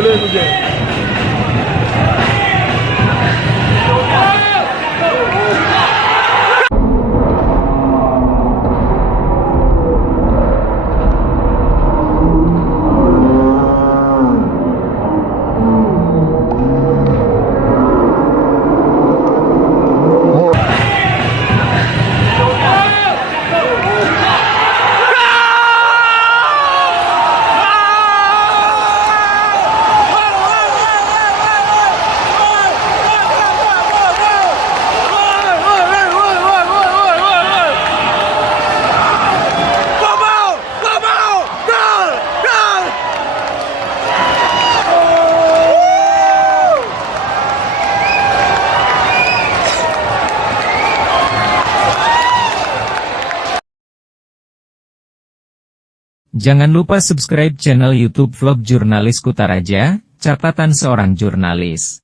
boleh मुझे Jangan lupa subscribe channel YouTube Vlog Jurnalis Kutaraja, Catatan Seorang Jurnalis.